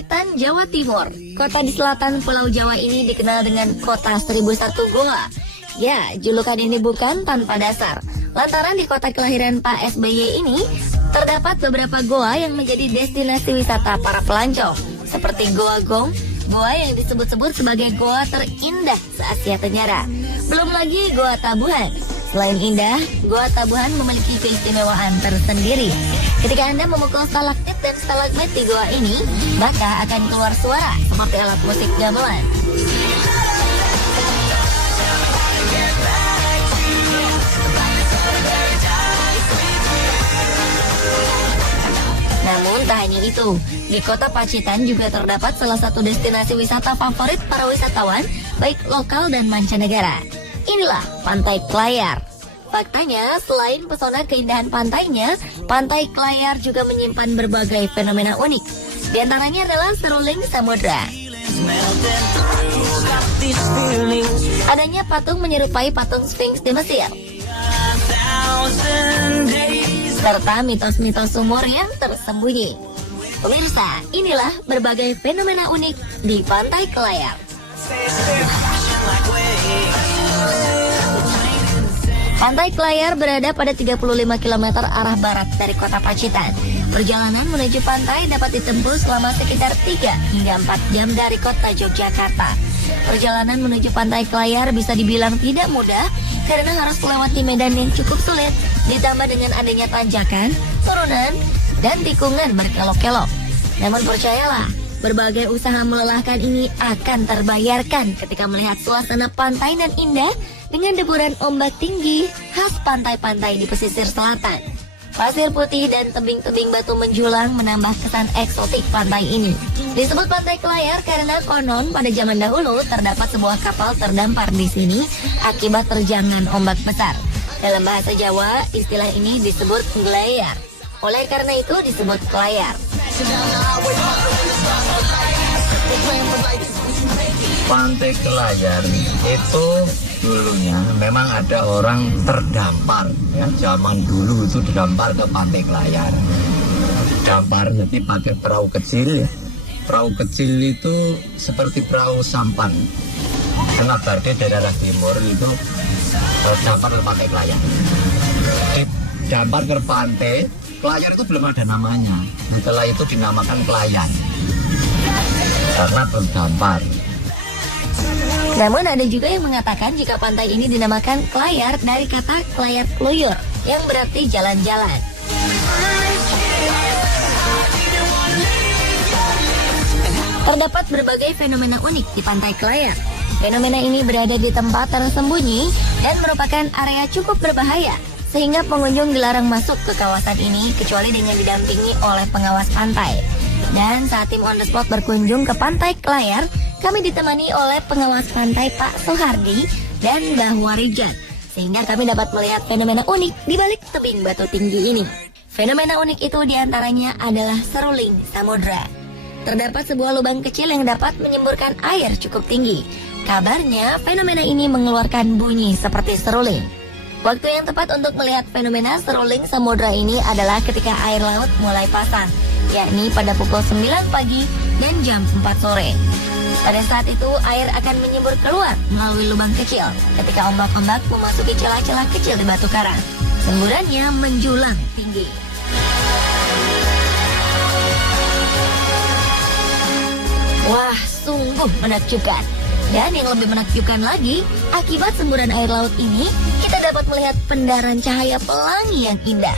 Pacitan, Jawa Timur. Kota di selatan Pulau Jawa ini dikenal dengan kota 1001 goa. Ya, julukan ini bukan tanpa dasar. Lantaran di kota kelahiran Pak SBY ini, terdapat beberapa goa yang menjadi destinasi wisata para pelancong. Seperti Goa Gong, goa yang disebut-sebut sebagai goa terindah se-Asia Tenggara. Belum lagi Goa Tabuhan. Selain indah, Goa Tabuhan memiliki keistimewaan tersendiri. Ketika Anda memukul stalaktit dan stalagmit di goa ini, maka akan keluar suara seperti alat musik gamelan. Namun tak hanya itu, di kota Pacitan juga terdapat salah satu destinasi wisata favorit para wisatawan, baik lokal dan mancanegara. Inilah Pantai Klayar. Faktanya, selain pesona keindahan pantainya, Pantai Klayar juga menyimpan berbagai fenomena unik. Di antaranya adalah seruling samudra. Adanya patung menyerupai patung Sphinx di Mesir. Serta mitos-mitos sumur yang tersembunyi. Pemirsa, inilah berbagai fenomena unik di Pantai Klayar. Pantai Klayar berada pada 35 km arah barat dari kota Pacitan. Perjalanan menuju pantai dapat ditempuh selama sekitar 3 hingga 4 jam dari kota Yogyakarta. Perjalanan menuju Pantai Klayar bisa dibilang tidak mudah karena harus melewati medan yang cukup sulit, ditambah dengan adanya tanjakan, turunan, dan tikungan berkelok-kelok. Namun percayalah, berbagai usaha melelahkan ini akan terbayarkan ketika melihat suasana pantai dan indah dengan deburan ombak tinggi khas pantai-pantai di pesisir selatan. Pasir putih dan tebing-tebing batu menjulang menambah kesan eksotik pantai ini. Disebut Pantai Klayar karena konon pada zaman dahulu terdapat sebuah kapal terdampar di sini akibat terjangan ombak besar. Dalam bahasa Jawa, istilah ini disebut nglayar. Oleh karena itu disebut Klayar. Pantai Klayar itu dulunya memang ada orang terdampar ya, zaman dulu itu didampar ke Pantai Klayar. Dampar jadi pakai perahu kecil ya. Perahu kecil itu seperti perahu sampan. Senabarde daerah timur itu dampar ke Pantai Klayar. Dampar ke Pantai Klayar itu belum ada namanya. Setelah itu dinamakan Klayar karena terdampar. Namun ada juga yang mengatakan jika pantai ini dinamakan Klayar dari kata Klayar Kluyur yang berarti jalan-jalan. Terdapat berbagai fenomena unik di Pantai Klayar. Fenomena ini berada di tempat tersembunyi dan merupakan area cukup berbahaya sehingga pengunjung dilarang masuk ke kawasan ini kecuali dengan didampingi oleh pengawas pantai. Dan saat tim on the spot berkunjung ke Pantai Klayar, kami ditemani oleh pengawas pantai Pak Sohardi dan Mbah Warijan, sehingga kami dapat melihat fenomena unik di balik tebing batu tinggi ini. Fenomena unik itu diantaranya adalah seruling samudra. Terdapat sebuah lubang kecil yang dapat menyemburkan air cukup tinggi. Kabarnya fenomena ini mengeluarkan bunyi seperti seruling. Waktu yang tepat untuk melihat fenomena seruling samudra ini adalah ketika air laut mulai pasang, yakni pada pukul 9 pagi dan jam 4 sore. Pada saat itu air akan menyembur keluar melalui lubang kecil ketika ombak-ombak memasuki celah-celah kecil di batu karang. Semburannya menjulang tinggi. Wah, sungguh menakjubkan. Dan yang lebih menakjubkan lagi, akibat semburan air laut ini, kita dapat melihat pendaran cahaya pelangi yang indah.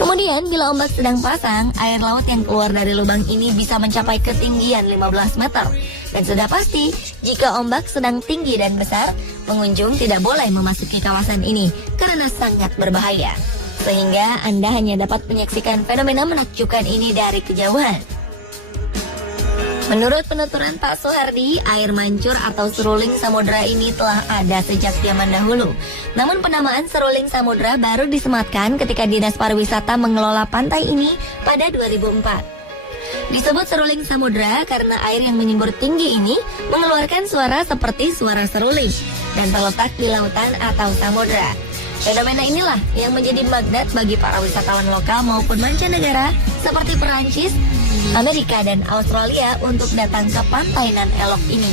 Kemudian bila ombak sedang pasang, air laut yang keluar dari lubang ini bisa mencapai ketinggian 15 meter. Dan sudah pasti, jika ombak sedang tinggi dan besar, pengunjung tidak boleh memasuki kawasan ini karena sangat berbahaya. Sehingga Anda hanya dapat menyaksikan fenomena menakjubkan ini dari kejauhan. Menurut penuturan Pak Sohardi, air mancur atau seruling samudra ini telah ada sejak zaman dahulu. Namun penamaan seruling samudra baru disematkan ketika Dinas Pariwisata mengelola pantai ini pada 2004. Disebut seruling samudra karena air yang menyembur tinggi ini mengeluarkan suara seperti suara seruling dan terletak di lautan atau samudra. Fenomena inilah yang menjadi magnet bagi para wisatawan lokal maupun mancanegara seperti Perancis, Amerika dan Australia untuk datang ke pantai nan elok ini.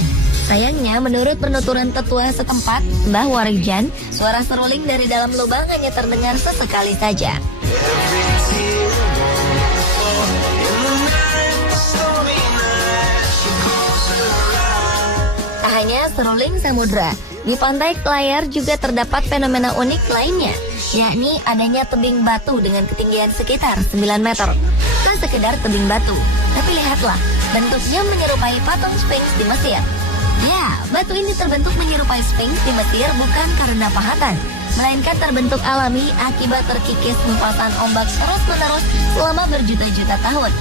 Sayangnya, menurut penuturan tetua setempat, Mbah Warijan, suara seruling dari dalam lubang hanya terdengar sesekali saja. Tak hanya seruling samudra, di pantai Kelayar juga terdapat fenomena unik lainnya, yakni adanya tebing batu dengan ketinggian sekitar 9 meter. Tak sekedar tebing batu, tapi lihatlah, bentuknya menyerupai patung Sphinx di Mesir. Ya, batu ini terbentuk menyerupai Sphinx di Mesir bukan karena pahatan, melainkan terbentuk alami akibat terkikis hempasan ombak terus-menerus selama berjuta-juta tahun.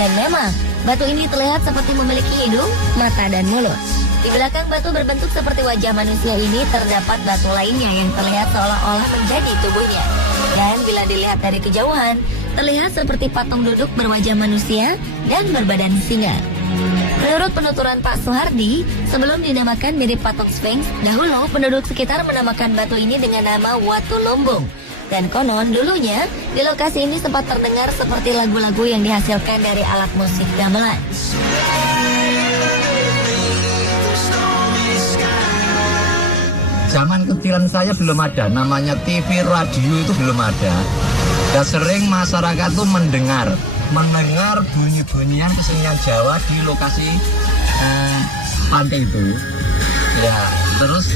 Dan memang, batu ini terlihat seperti memiliki hidung, mata, dan mulut. Di belakang batu berbentuk seperti wajah manusia ini terdapat batu lainnya yang terlihat seolah-olah menjadi tubuhnya. Dan bila dilihat dari kejauhan, terlihat seperti patung duduk berwajah manusia dan berbadan singa. Menurut penuturan Pak Suhardi, sebelum dinamakan mirip patung Sphinx, dahulu penduduk sekitar menamakan batu ini dengan nama Watu Lumbung. Dan konon dulunya, di lokasi ini sempat terdengar seperti lagu-lagu yang dihasilkan dari alat musik gamelan. Zaman kecilan saya belum ada, namanya TV radio itu belum ada. Dan sering masyarakat tuh mendengar bunyi-bunyian kesenian Jawa di lokasi pantai itu. Ya, terus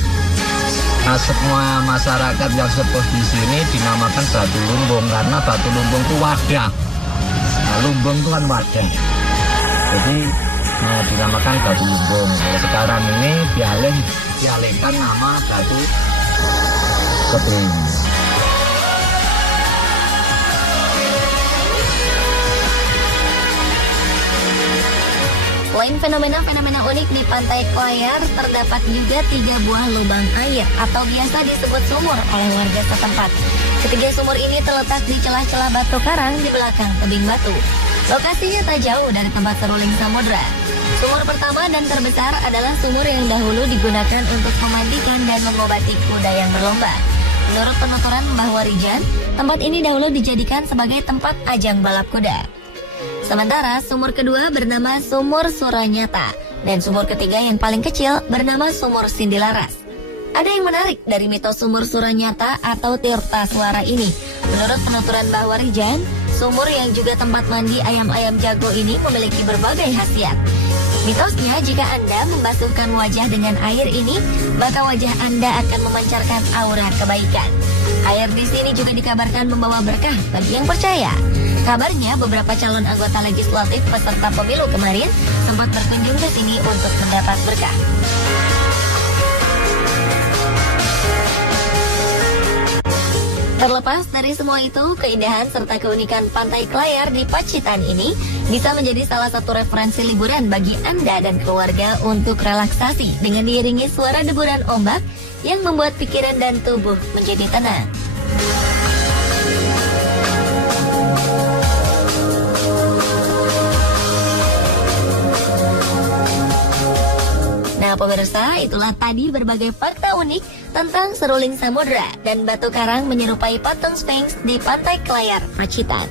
semua masyarakat yang sepuh di sini dinamakan batu lumbung karena batu lumbung itu wadah. Nah, lumbung itu kan wadah. Jadi dinamakan batu lumbung. Kalau sekarang ini dialihkan nama batu keping. Selain fenomena-fenomena unik di pantai Kelayar, terdapat juga 3 buah lubang air atau biasa disebut sumur oleh warga setempat. Ketiga sumur ini terletak di celah-celah batu karang di belakang tebing batu. Lokasinya tak jauh dari tempat seruling samudra. Sumur pertama dan terbesar adalah sumur yang dahulu digunakan untuk memandikan dan mengobati kuda yang berlomba. Menurut penuturan Mbah Warijan, tempat ini dahulu dijadikan sebagai tempat ajang balap kuda. Sementara sumur kedua bernama Sumur Suranyata dan sumur ketiga yang paling kecil bernama Sumur Sindilaras. Ada yang menarik dari mitos Sumur Suranyata atau Tirta Suara ini. Menurut penuturan Mbah Warijan, sumur yang juga tempat mandi ayam-ayam jago ini memiliki berbagai khasiat. Mitosnya, jika Anda membasuhkan wajah dengan air ini, maka wajah Anda akan memancarkan aura kebaikan. Air di sini juga dikabarkan membawa berkah bagi yang percaya. Kabarnya beberapa calon anggota legislatif peserta pemilu kemarin sempat berkunjung ke sini untuk mendapat berkah. Terlepas dari semua itu, keindahan serta keunikan pantai Kelayar di Pacitan ini bisa menjadi salah satu referensi liburan bagi Anda dan keluarga untuk relaksasi dengan diiringi suara deburan ombak yang membuat pikiran dan tubuh menjadi tenang. Nah pemirsa, itulah tadi berbagai fakta unik tentang seruling samudra dan batu karang menyerupai patung Sphinx di pantai Kelayar, Pacitan.